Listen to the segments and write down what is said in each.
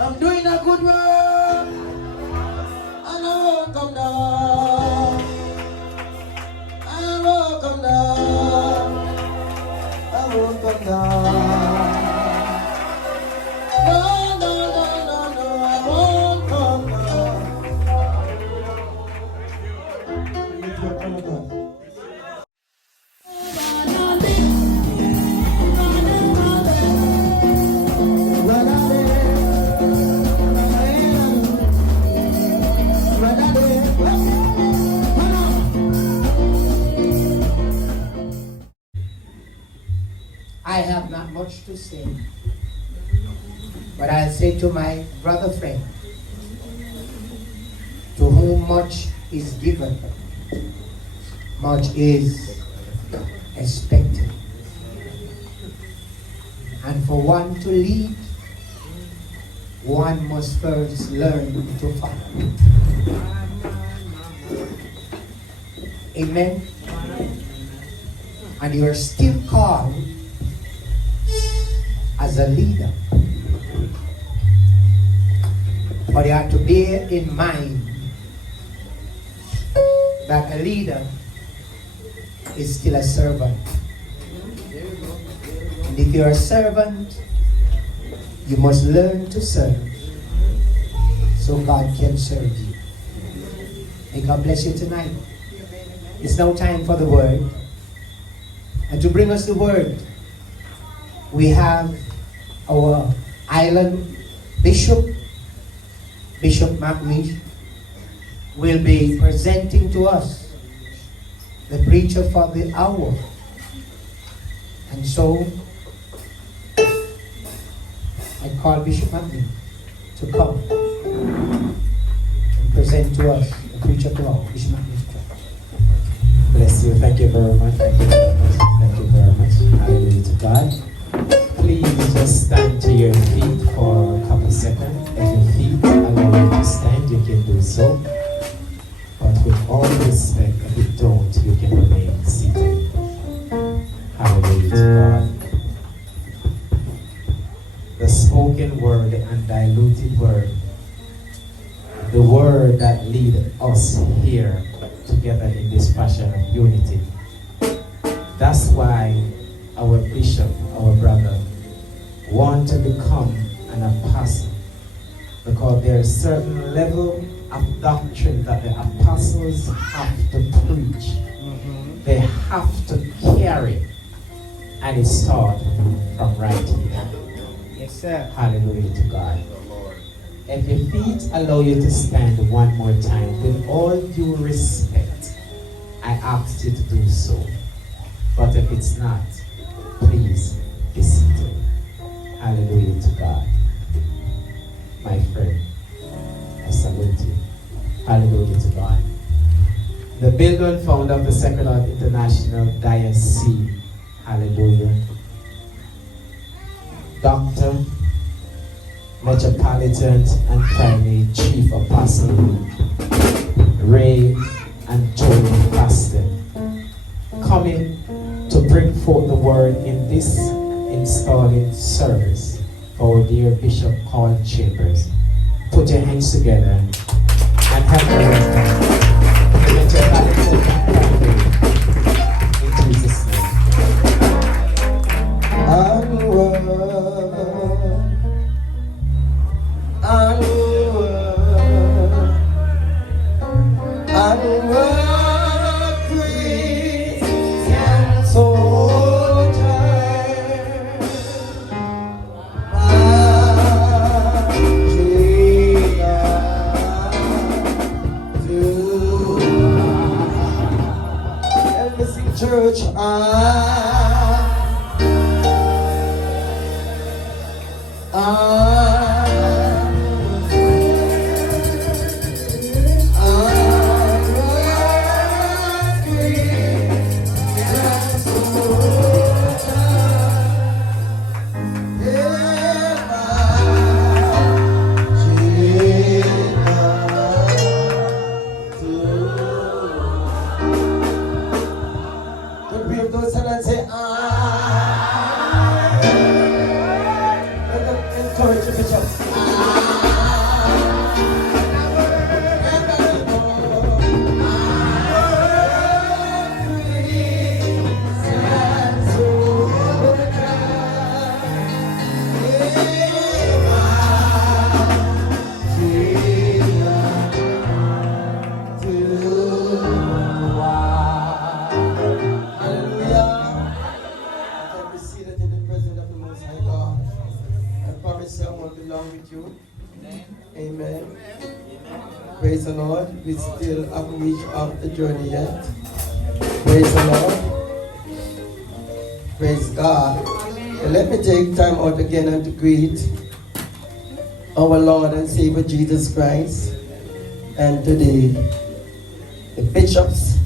I'm doing a good work, and I won't come down. I won't come down. I won't come down. No, no, no, no, no, I won't come down. Lift your hand up. I have not much to say, but I'll say to my brother friend, to whom much is given, much is expected. And for one to lead, one must first learn to follow. Amen. And you are still called as a leader. But you have to bear in mind that a leader is still a servant. And if you're a servant, you must learn to serve so God can serve you. May God bless you tonight. It's now time for the word. And to bring us the word, we have our island bishop, Bishop McMeet, will be presenting to us the preacher for the hour. And so, I call Bishop McMeet to come and present to us the preacher for the hour. Bishop McMeet. Bless you. Thank you very much. Thank you very much. Thank you very much. Hallelujah to God. Please just stand to your feet for a couple seconds. If your feet allow you to stand, you can do so. But with all respect, if you don't, you can remain seated. Hallelujah to God. The spoken word, the undiluted word, the word that leads us here together in this passion of unity. That's why our bishop, our brother, want to become an apostle, because there is certain level of doctrine that the apostles have to preach. They have to carry, and it's taught from right here. Yes, sir. Hallelujah to God. If your feet allow you to stand one more time, with all due respect, I ask you to do so. But if it's not, please be seated. Hallelujah to God. My friend, I salute you. Hallelujah to God. The builder and founder of the Sacred Heart International Diocese. Hallelujah. Doctor, Metropolitan and Primary Chief Apostle Ray and Tony Pastor, coming to bring forth the word in this installing service for our dear Bishop Paul Chambers. Put your hands together and help me welcome the Metropolitan and Primary in Jesus' name. Church, encourage the bishop. along with you? Amen. Praise the Lord. We still haven't reached off the journey yet. Praise the Lord. Praise God. And let me take time out again and to greet our Lord and Savior Jesus Christ and to the bishops,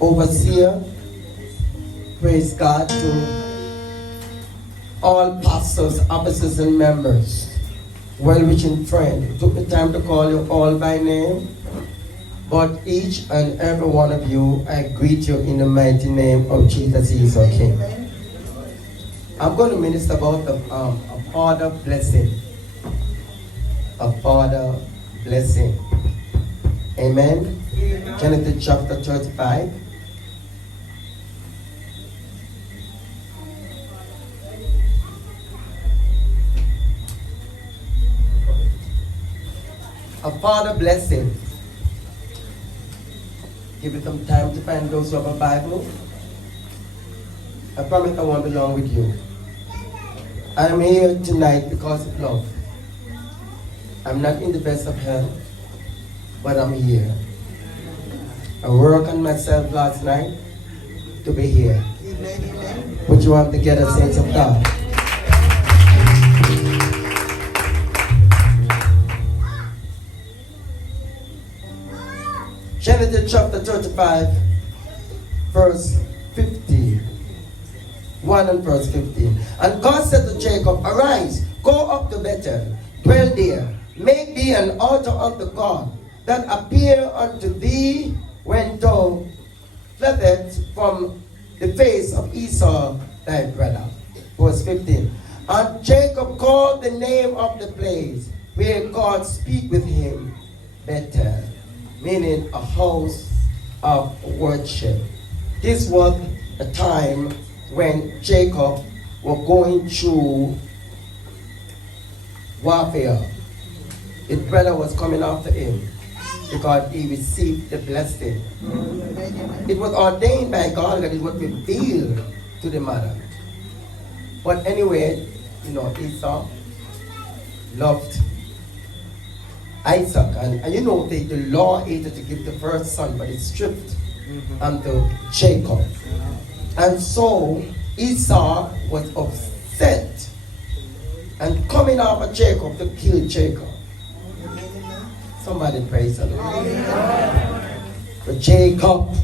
overseer. Praise God, to all pastors, officers, and members. Well-wishing friend, it took the time to call you all by name, but each and every one of you, I greet you in the mighty name of Jesus. He is our King. I'm going to minister about a father blessing. A father blessing. Amen. Genesis chapter 35. A father blessing. Give it some time to find those who have a Bible. I promise I won't be long with you. I'm here tonight because of love. I'm not in the best of health, but I'm here. I worked on myself last night to be here. Put your hand together, saints of God. Genesis chapter 35, verse 15. 1 and verse 15. And God said to Jacob, arise, go up to Bethel, dwell there, make thee an altar unto God, that appear unto thee when thou flettest from the face of Esau thy brother. Verse 15. And Jacob called the name of the place where God speak with him, Bethel, meaning a house of worship. This was a time when Jacob was going through warfare. His brother was coming after him because he received the blessing. It was ordained by God that it would reveal to the mother. But anyway, Esau loved Isaac, and the law is to give the first son, but it's stripped unto Jacob. And so Esau was upset and coming after Jacob to kill Jacob. Somebody praise the Lord. But Jacob,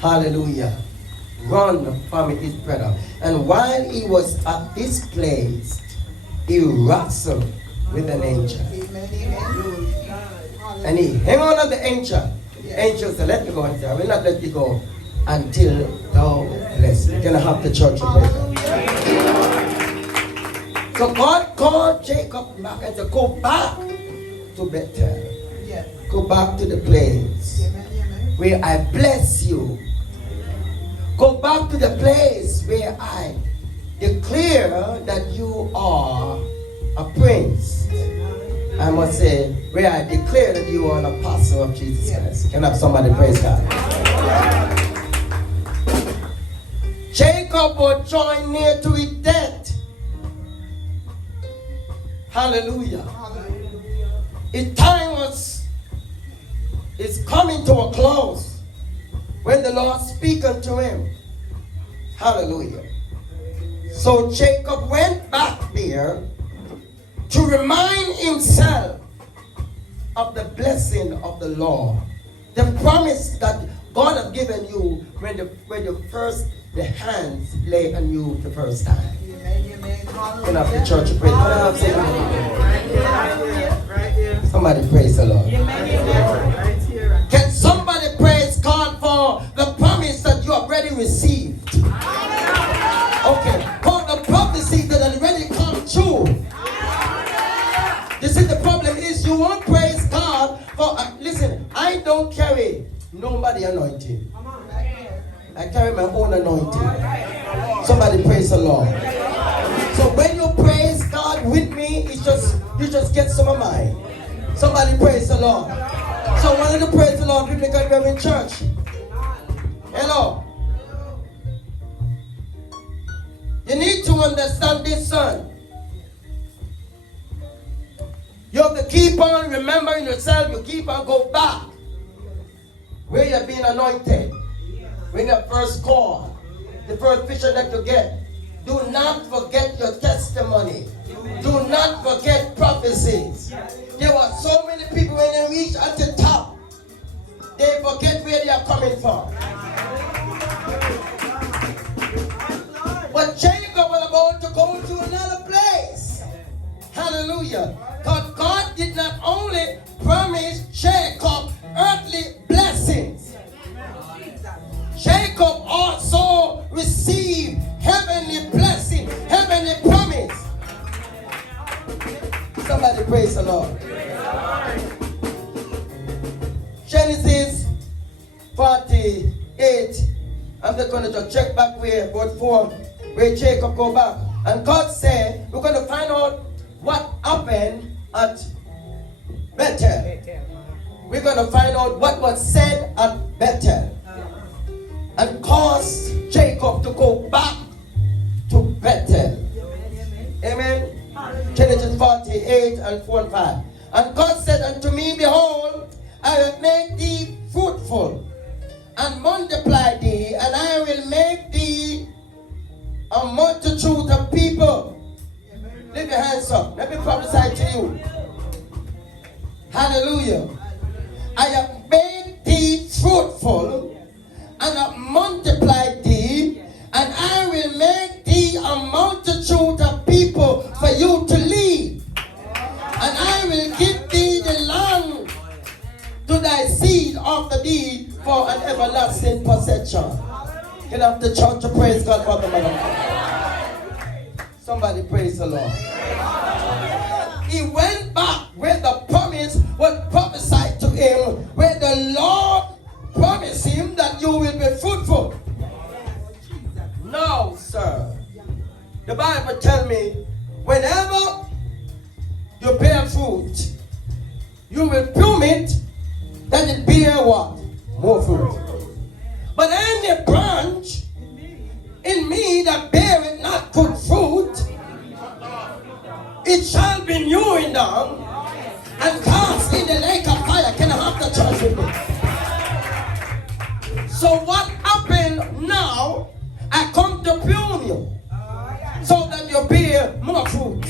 hallelujah, run from his brother. And while he was at this place, he wrestled with an angel. And he hang on to the angel. The angel said, let me go. And said, I will not let you go until thou bless. You're going to have the church of prayer. So God called Jacob back and said, go back to Bethel. Go back to the place where I bless you. Go back to the place where I declare that you are a prince. I must say, where I declare that you are an apostle of Jesus Christ. Can I have somebody praise God? Jacob was drawing near to his death. Hallelujah. His time is coming to a close when the Lord speak unto him. Hallelujah. So Jacob went back there to remind himself of the blessing of the Lord, the promise that God has given you when the hands lay on you the first time. Can I have the church pray? Somebody praise the Lord. Can somebody praise God for the promise that you have already received? Okay, for the prophecy that has already come true. You see, the problem is you won't praise God for, listen, I don't carry nobody anointing. I carry my own anointing. Somebody praise the Lord. So when you praise God with me, it's just, you just get some of mine. Somebody praise the Lord. So I wanted to praise the Lord with me because we're in church. Hello. You need to understand this, son. keep on remembering yourself, you keep on go back where you're being anointed. When you first call, the first vision that you get, do not forget your testimony. Do not forget prophecies. There were so many people when they reach at the top, they forget where they are coming from. But Jacob was about to go to another place. Hallelujah. Because God did not only promise Jacob earthly blessings, Jacob also received heavenly blessing, heavenly promise. Somebody praise the Lord. Genesis 48. I'm just going to check back where, verse 4, where Jacob go back. And God said, we're going to find out what happened at Bethel. We're going to find out what was said at Bethel. And caused Jacob to go back to Bethel. Amen. Genesis 48 and 4 and 5. And God said unto me, behold, I will make thee fruitful and multiply thee, and I will make thee a multitude of people. Lift your hands up. Let me prophesy to you. Hallelujah. I have made thee fruitful and have multiplied thee, and I will make thee a multitude of people for you to lead. And I will give thee the land to thy seed after thee for an everlasting possession. Get up the church to praise God for the mother. Somebody praise the Lord. He went back where the promise was prophesied to him, where the Lord promised him that you will be fruitful. No, sir. The Bible tells me, whenever you bear fruit, you will prune it, that it bear what? More fruit. But any branch in me that beareth not good fruit, it shall be hewn down and cast in the lake of fire. Can I have the church with me? So what happened now? I come to prune you so that you bear more fruit.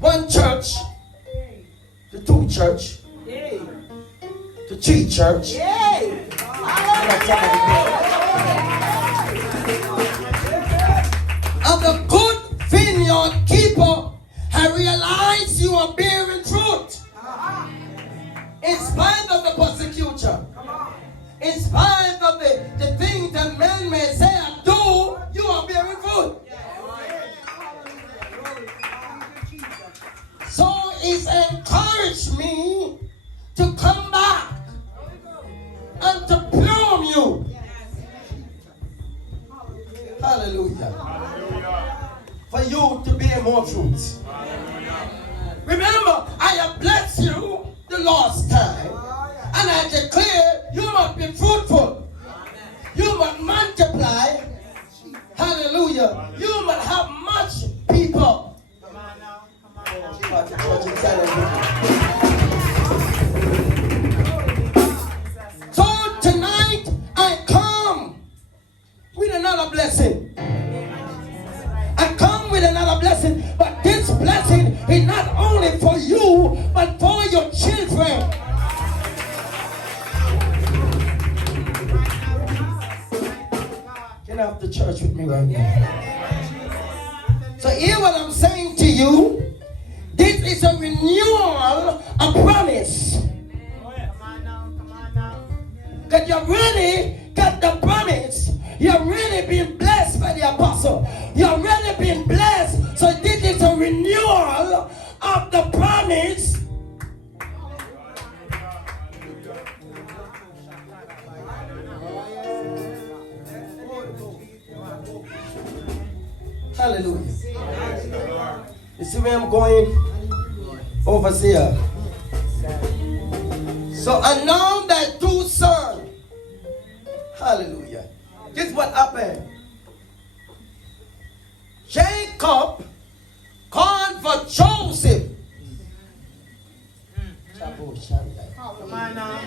One church, the two church, the three church. Of the good vineyard keeper, I realize you are bearing fruit. In spite of the persecution, in spite of the things that men may say and do, you are bearing fruit. So it's encouraged me to come back and to prune you. Hallelujah. For you to bear more fruit. Remember, I have blessed you the last time, and I declare you must be fruitful. You must multiply. Hallelujah. You must have much people. So tonight I come with another blessing. I come with another blessing, but this blessing is not only for you, but for your children. Get out the church with me right now. So hear what I'm saying to you. This is a renewal of promise. Because you already got the promise. You already been blessed by the apostle. You already been blessed. So this is a renewal of the promise. Hallelujah. You see where I'm going? Overseer. So and now thy two sons. Hallelujah. Guess what happened? Jacob for Joseph. Come on now.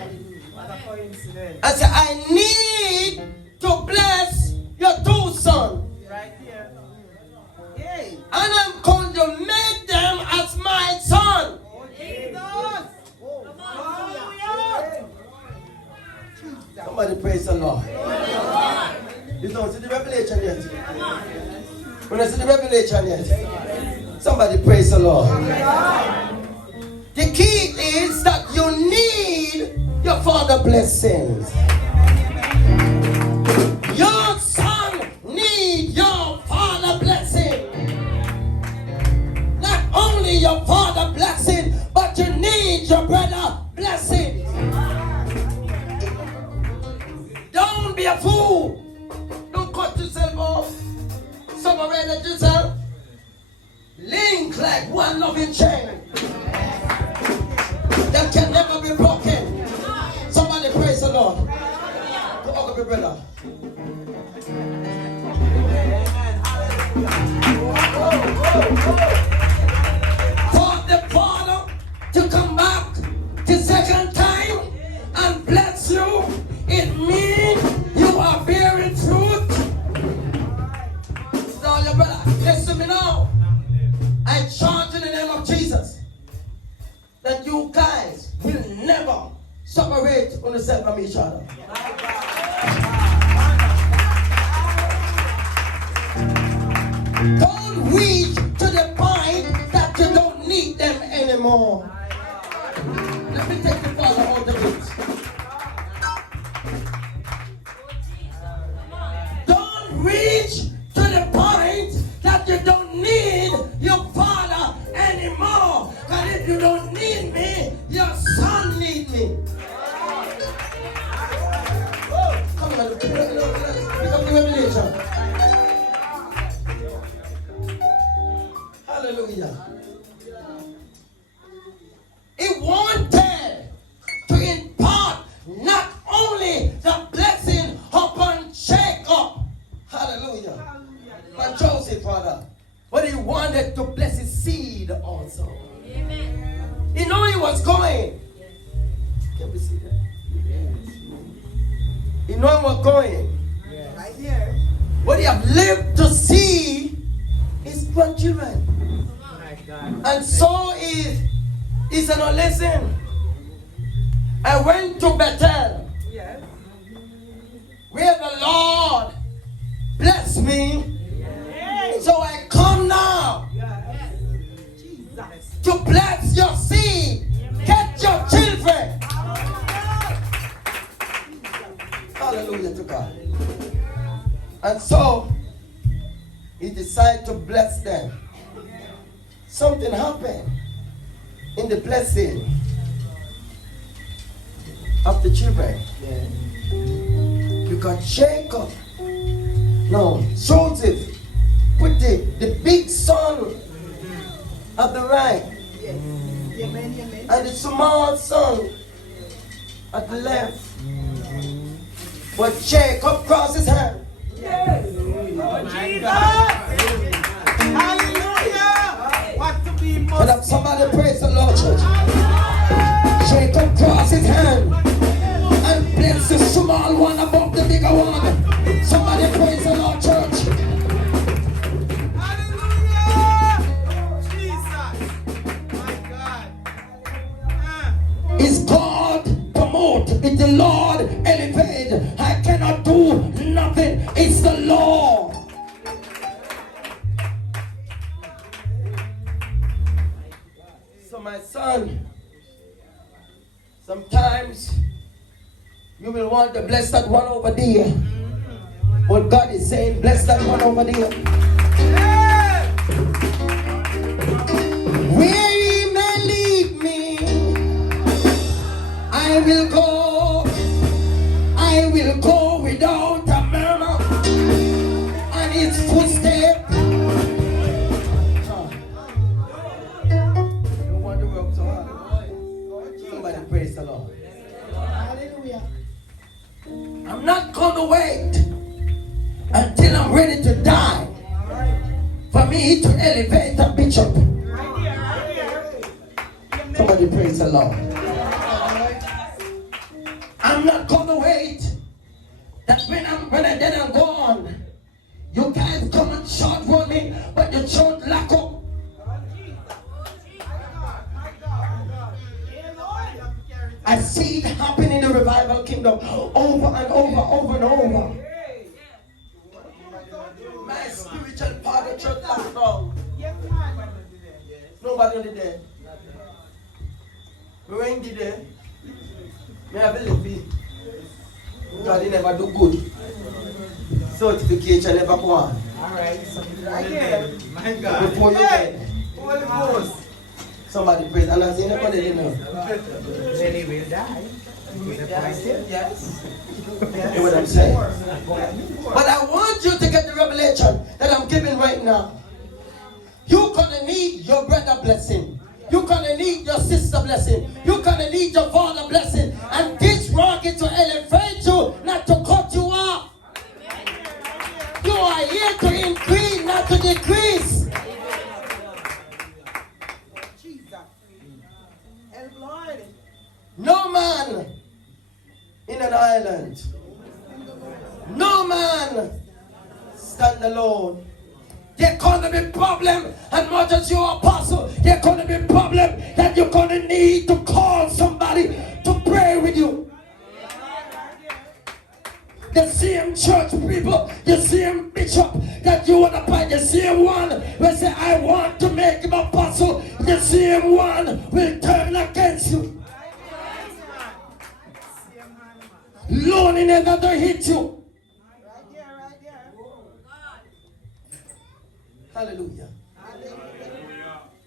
What a coincidence. I said, I need to bless your two sons. Right here. Yay. And I'm going to make them as my son. Oh, Jesus. Hallelujah. Somebody praise the Lord. You don't see the revelation yet. When I see the revelation yet. Somebody praise the Lord. The key is that you need your father blessings. Your son need your father blessing. Not only your father blessing, but you need your brother blessing. Don't be a fool. Don't cut yourself off. Separate yourself. Link like one loving chain that can never be broken. Somebody praise the Lord. Go over your brother. For the Father to come back the second time and bless you, it means you are bearing fruit. So your brother, listen to me now. I charge in the name of Jesus that you guys will never separate on yourself from each other. Don't reach to the point that you don't need them anymore. Let me take the father out of it. Don't reach to the point that you don't need your father anymore. Because if you don't need me, your son needs me. Come on, pick up the revelation. Hallelujah. He wanted to impart not only the blessing upon Jacob, hallelujah, but Joseph, Father, but he wanted to bless his seed also. Amen. He knew he was going. Can we see that? He knew he was going. Right here. But he have lived to see his grandchildren. My God. And so he said, no, listen. I went to Bethel, Yes. where the Lord blessed me. Yes. So I come now Yes. Jesus. to bless your seed. Get your children. Hallelujah to God. And so he decided to bless them. Something happened in the blessing of the children. Because Jacob, no, Joseph put the big son at the right and the small son at the left. But Jacob crossed his hand. Yes. Oh, Jesus. Hallelujah. What to be most. But if somebody praise the Lord, church. Jacob crossed his hand and blessed the small one above the bigger one. Somebody praise the Lord, church. Hallelujah. Jesus. My God. Is God promote? It's the Lord elevate. I cannot do nothing. It's the Lord. So my son, sometimes you will want to bless that one over there. But God is saying, bless that one over there. Where he may lead me, I will go without a murmur, and his footstep. Don't want to work so hard. Somebody praise the Lord. Hallelujah. I'm not going to wait until I'm ready to die for me to elevate a bishop. praise the Lord. I'm not gonna wait that when I'm gone, you guys come and shout for me, but you shout lock up. I see it happen in the revival kingdom over and over and over. My spiritual father church locked down. Nobody on the day. We ain't the day. Me have a little. God, he never do good. Certification never go on. Alright, My God. Before you get Holy Ghost. Somebody praise. And I say, nobody didn't know. Then he will die. Yes. You know what I'm saying? But I want you to get the revelation that I'm giving right now. You're gonna need your brother blessing. You're gonna need your sister blessing. You're gonna need your father blessing. And this work is to elevate you, not to cut you off. You are here to increase, not to decrease. No man in an island. No man stand alone. There's gonna be problem, and much as you're apostle, there's gonna be problem that you're gonna need to call somebody to pray with you. The same church people, the same bishop that you want to find, the same one will say, I want to make him apostle. The same one will turn against you. Loneliness never hit you. Hallelujah.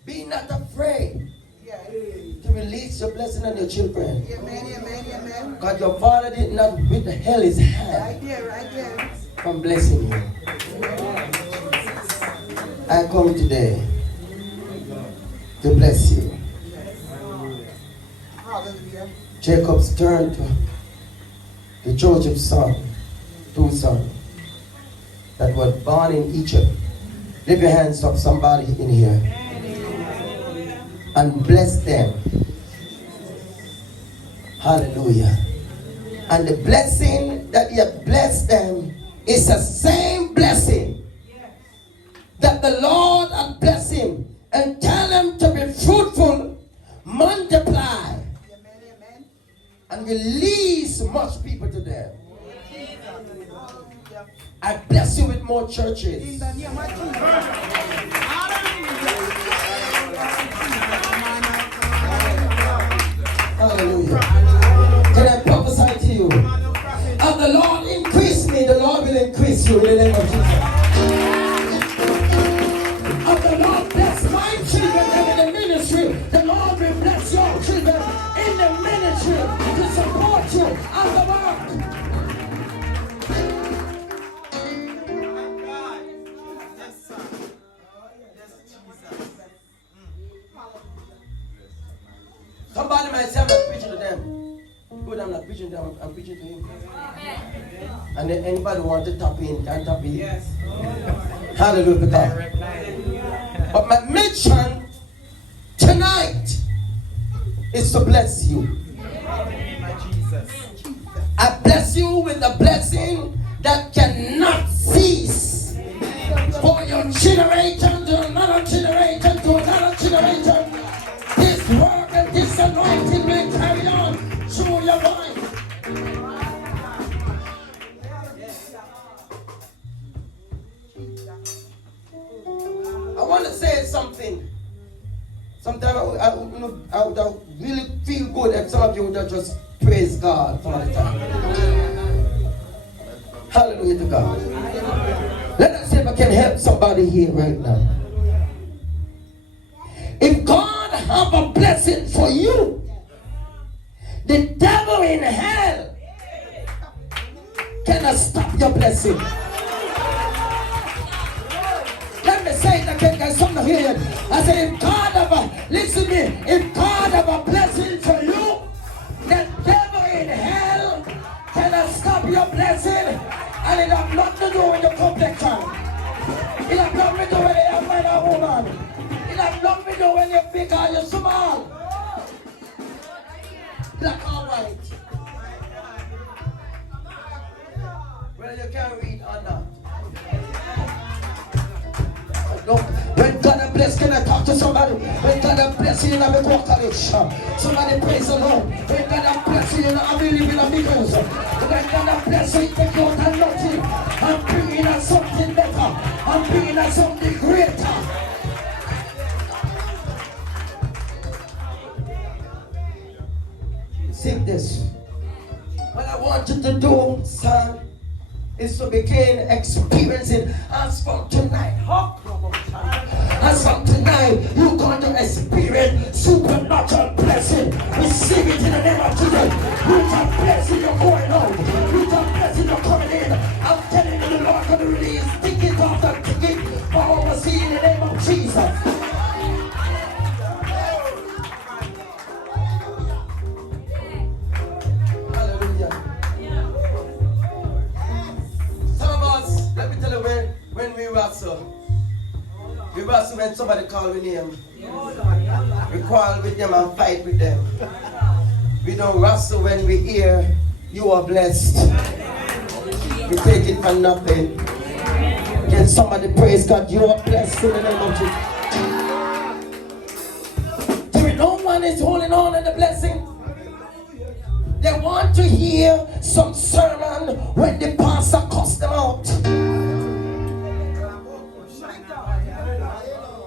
Be not afraid to release your blessing on your children. Amen. God, your father did not withhold his hand from blessing you. I come today to bless you. Jacob's turned to the Joseph's son, two sons that were born in Egypt. Lift your hands up, somebody in here, and bless them. Hallelujah. And the blessing that you have blessed them is the same blessing that the Lord had blessed him, and tell him to be fruitful, multiply, and release much people to them. I bless you with more churches. Hallelujah. Can I prophesy to you? As the Lord increase me, the Lord will increase you in the name of Jesus. As the Lord bless my children in the ministry, the Lord will bless your children in the ministry to support you as the work. Somebody might say, I'm not preaching to them. Good, I'm not preaching to them, I'm preaching to him. And then anybody want to tap in, can tap in. Yes. Hallelujah to God. But my mission tonight is to bless you. I bless you with a blessing that cannot cease. For your generation to another generation to another generation. This work and this anointing will carry on through your life. I want to say something. Sometimes I would really feel good if some of you would have just praise God some of the time. Hallelujah to God. Let us see if I can help somebody here right now. If God have a blessing for you, the devil in hell cannot stop your blessing. Let me say it again, guys. Some of you. I say, if God have a, listen to me, if God have a blessing for you, the devil in hell cannot stop your blessing, and it have nothing to do with your complexion. It have nothing to do with your man or woman. It have nothing to do when you're big or you're small. black or white. Whether you can read or not. Look, when God bless, can I talk to somebody? When God bless you, you know, make walk college. Somebody praise the Lord. When God bless you, you know, I'm living a big house. When God bless you, you take you out and nothing. I'm bringing us something better. I'm bringing us something greater. Sing this. What I want you to do, son, is to begin experiencing as from tonight. As from tonight, you're going to experience supernatural blessing. Receive it in the name of Jesus. With a blessing you're going out. With a blessing you're coming in. I'm telling you, the Lord going to release ticket after ticket for overseas in the name of Jesus. Hallelujah. Some of us, let me tell you, when we wrestle when somebody call with name. We quarrel with them and fight with them. We don't wrestle when we hear you are blessed. We take it for nothing. Can somebody praise God? You are blessed in the name of Jesus. There no one is holding on to the blessing. They want to hear some sermon when the pastor cuss them out.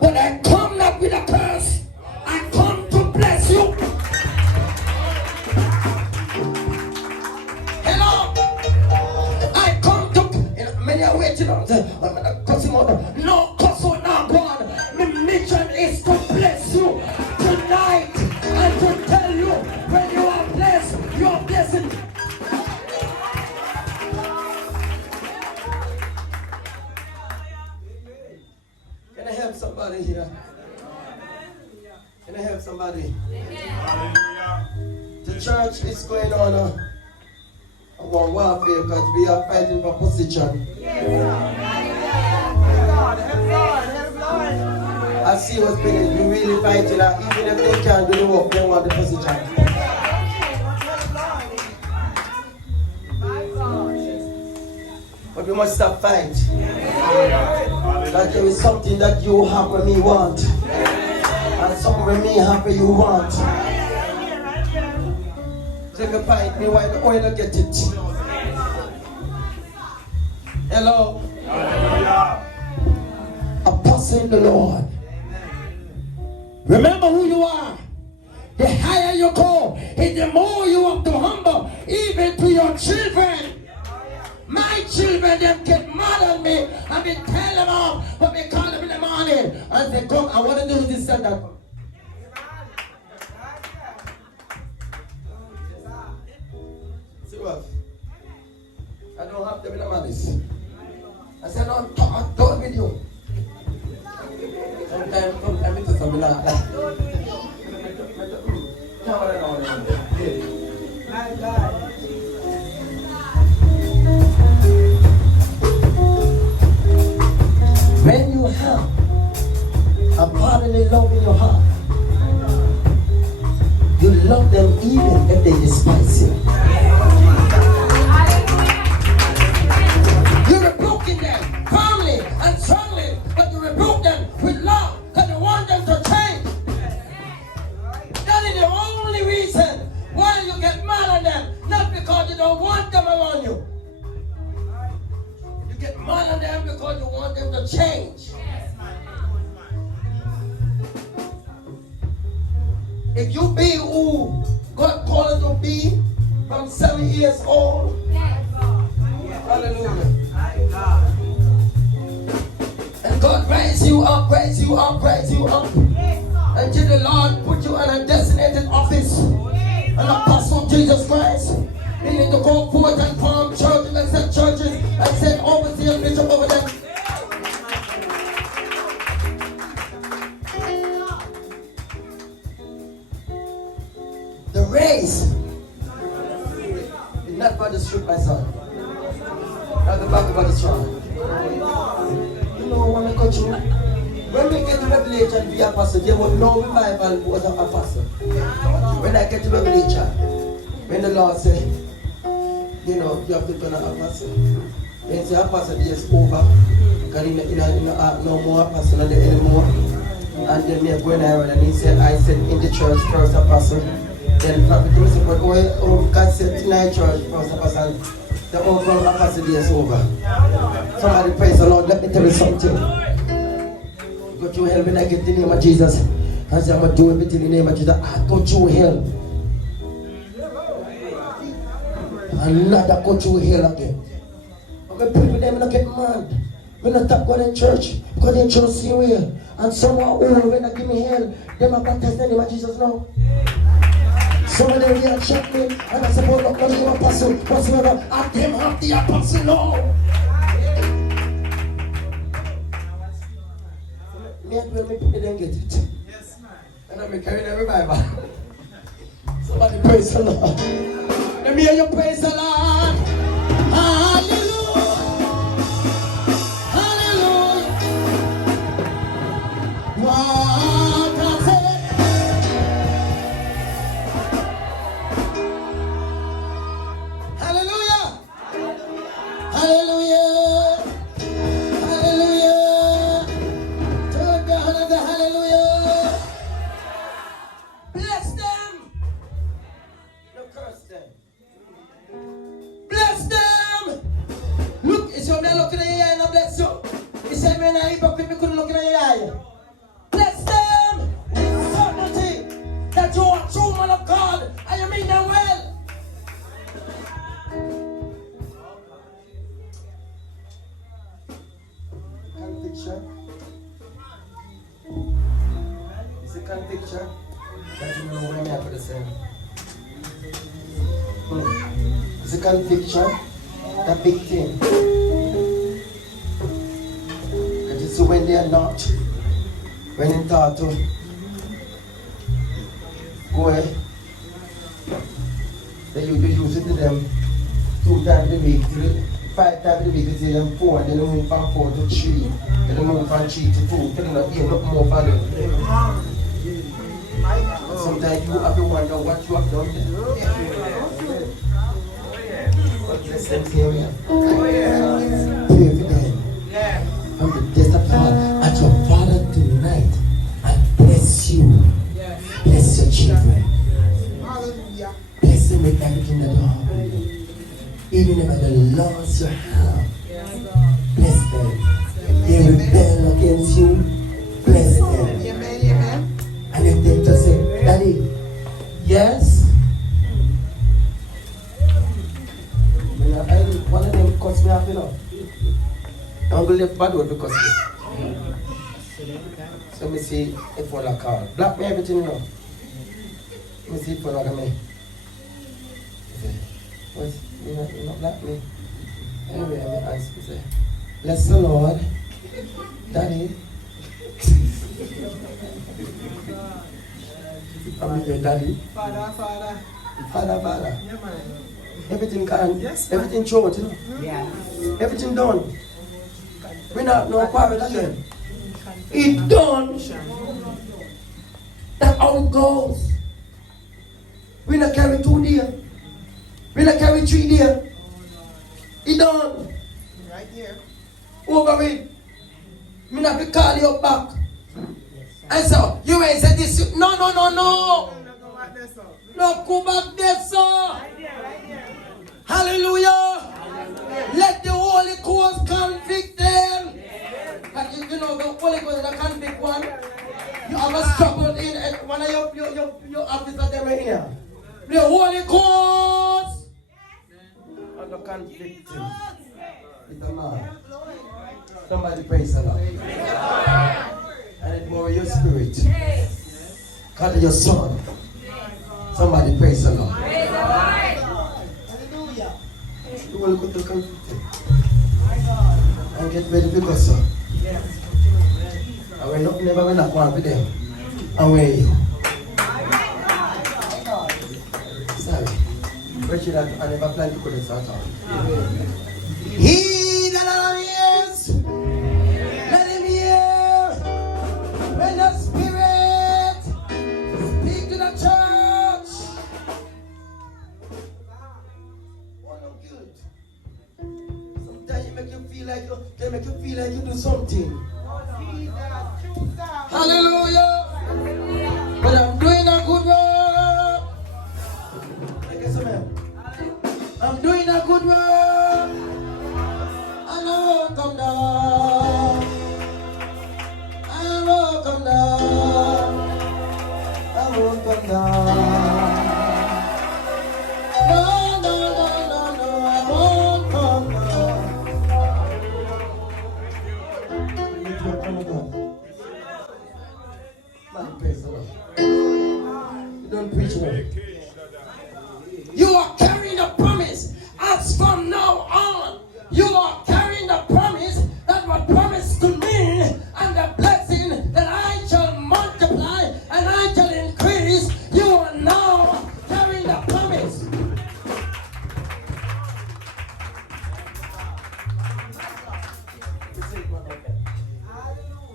But I come not with a curse. I come to bless you. Hello. I come to, many are waiting on the, I'm going to cuss him out. No cuss out now, God. My mission is to bless you tonight and to tell you when you are blessed, you are blessed. Can I help somebody here? Can I help somebody? The church is going on a warfare because we are fighting for position. I see what's been you really fighting, even if they can't do the work, they want the position. But we must stop fight. That there is something that you have when me want. And something when me have when you want. Take a pint, me why the oil don't get it. Hello? Apostle in the Lord. Remember who you are. The higher you go, and the more you have to humble, even to your children. My children, them get mad at me and me tell them off, but me call them in the morning and they come, I want to do this and that. See what? I don't have them in the malice. I said, no, I'm done with you. Sometimes it is something like that. When you have a fatherly love in your heart, you love them even if they despise you. You rebuke them firmly and strongly, but you rebuke them with love because you want them to change. That is the only reason why you get mad at them, not because you don't want them around you. You get mad at them because you want them to change. If you be who God called you to be from 7 years old, hallelujah. And God raise you up, raise you up, raise you up, until the Lord put you in a designated office, an apostle of Jesus Christ. You need to go forth and form churches and set churches and set overseers, bishop over them. The race is not by the street, my son. Not the back of the strong. You know when we go through, when we get to Revelation, we are pastor, there was no revival was a pastor. When I get to Revelation, When the Lord said, you know, you have to turn an apostle. When he said apostle is over, because he no more apostle not there anymore. And then me going around and he said, I said in the church first apostle. Then prophet was said, but God said tonight church first apostle. The overall apostle is over. Somebody praise the Lord. Let me tell you something. Go through hell when I get the name of Jesus. I say I'm going to do everything in the name of Jesus. I go through hell. Another go through hell again. I'm going to pray for them and I get mad. When I stop going in church, because they trust you here. And someone when I give me hell, they might baptize the name of Jesus now. Some of them here check me, and I suppose not only your apostle, whatsoever, and them have the apostle now. Me and when me people didn't get it. Yes, man. And I'm carrying every Bible. Somebody praise the Lord. Let me hear you praise the Lord. Hallelujah. Hallelujah. What I say. Hallelujah. Hallelujah. Hallelujah. To God of the hallelujah. Bless them. No curse them. Bless them. Look, it's your man looking at your eye and I bless you. He said, man, I hypocrite, me couldn't look at your eye. Bless them with certainty that you are a true man of God and you mean them well. Conviction. It's a conviction that you know when I'm here for the same. It's a conviction, that big thing. And it's when they are not, when in thought to go away, they use it to them 2 times a week, 5 times a week, they say them 4, then they move from 4 to 3, then they move from 3 to 2, then they not gain nothing more value. Sometimes you have to wonder what you have done there. God bless them here. Pray for them. From the depth of God at your Father tonight and bless you. Bless your children. Bless them with everything that you have. Even if the loss you have, bless them. They rebel against you, bless them. And if they just say, Daddy, yes. One of them cuts me off, you know. I'm going to left bad word because so me see if one like call. Block me everything, you know. Me see if one like me. What? You not block me. Anyway, I'm ask me say, bless the Lord, Daddy. I'm your daddy. Father. Yeah, man. Everything can. Yes, everything short, you know. Yeah. Everything done. We not no quarrel again. It's done. That's how it goes. We not carry 2 days. We not carry 3 days. It's done. Right here. Over it. Me not be call you back. And so you ain't said this. No. No, go back there, sir. Hallelujah. Let the Holy Ghost convict them. But you know the Holy Ghost is the convict one. You have a struggle in one of your officers them right here. The Holy Ghost and the convicting is the man. Somebody praise the Lord. And it more your spirit. God of your son. Somebody praise the Lord. Hallelujah. You will go to convicting. And get ready because sir. And we're not never going to one with them. And where are you? Sorry. Richard, I never planned to put this out. He that hears, let him hear. When the Spirit speak to the church. to do something. Hallelujah. But I'm doing a good work. I'm doing a good work. And I won't come down. I won't come down. I won't come down. No, no, no, no, no, I won't come down. Man, praise the Lord. You don't preach more. You are carrying a promise. As from now on, you are carrying the promise that was promised to me, and the blessing that I shall multiply and I shall increase. You are now carrying the promise.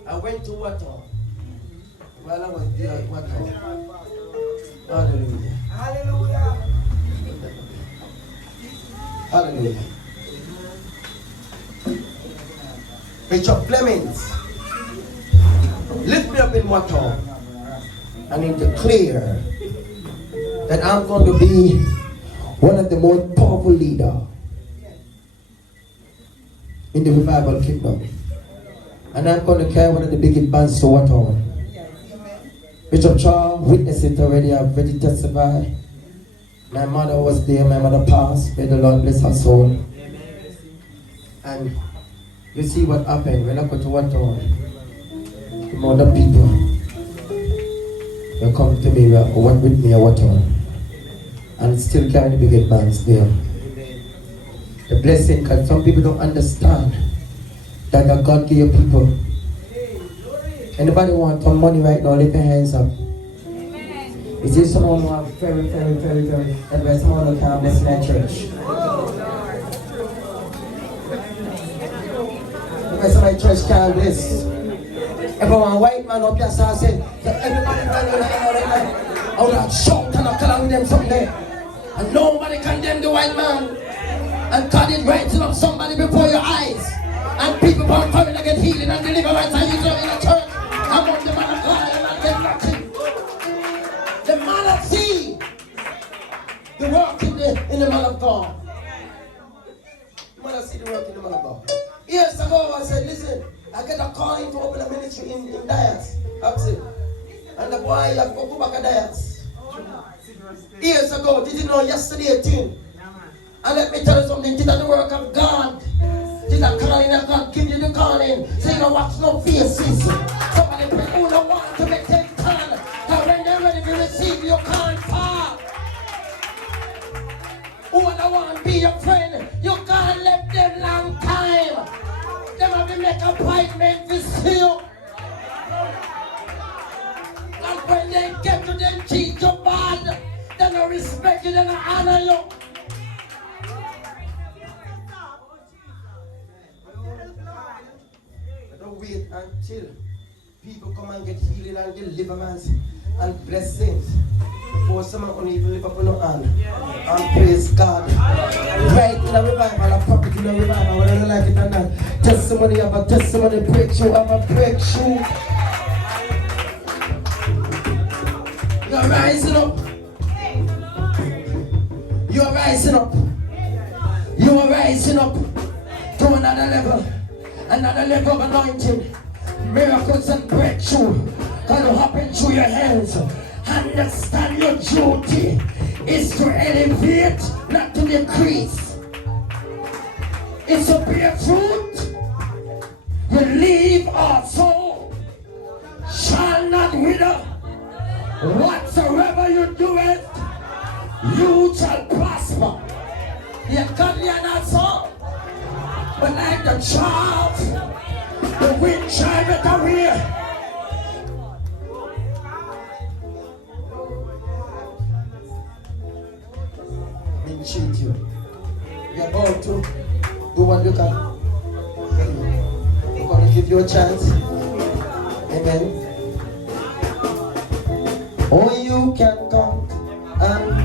I went to water while I was there at water. Hallelujah. Hallelujah. Hallelujah. Bishop Clement, lift me up in water and he declare that I'm going to be one of the most powerful leaders in the revival kingdom. And I'm going to carry one of the biggest bands to water. Bishop Charles witnessed it already. I've already testified. My mother was there. My mother passed. May the Lord bless her soul. And you see what happened when I go to water. The other people will come to me, what with me, water, and still carry the biggest bands there. The blessing, because some people don't understand that God gave people. Anybody want some money right now? Lift your hands up. Is there someone who have very, and there's someone who can bless in that church? Because my church can bless. If I'm a white man up here, so I say, everybody I would have shout and I'll tell with them someday. And nobody condemn the white man. And God is raising up somebody before your eyes. And people are coming to get healing and deliverance, and you go in the church. I'm on the man of God and I get nothing. The man of see the work in the man of God. The man of see the work in the man of God. Years ago I said, listen, I get a calling to open a ministry in Dias. And the boy I go back to Dias. Years ago, did you know yesterday 18? And let me tell you something, this is the work of God. This is the calling of God, give you the calling. So you don't watch no faces. Somebody pray, who don't want to make them turn. Because when they're ready to receive, you can't fall. Who don't want to be your friend, you can't let them long time. They have to make appointment to see you. And when they get to them, treat you bad. They don't respect you, they don't honor you. Don't wait until people come and get healing and deliverance and blessings before someone can even live up on no hand and praise God. Right in a revival, a prophet in a revival, whether you like it or not. Testimony of a testimony, breakthrough of a breakthrough. You're rising up. You're rising up. You're rising up to another level. Another level of anointing. Miracles and breakthrough gonna happen through your hands. Understand your duty is to elevate, not to decrease. It's to bear fruit. Believe also shall not wither. Whatsoever you do it, you shall prosper. Yet God, you are not so. But like the child, the wind driveth away. Entreat you. We are about to do what you can. We're going to give you a chance. Amen. Oh, you can come and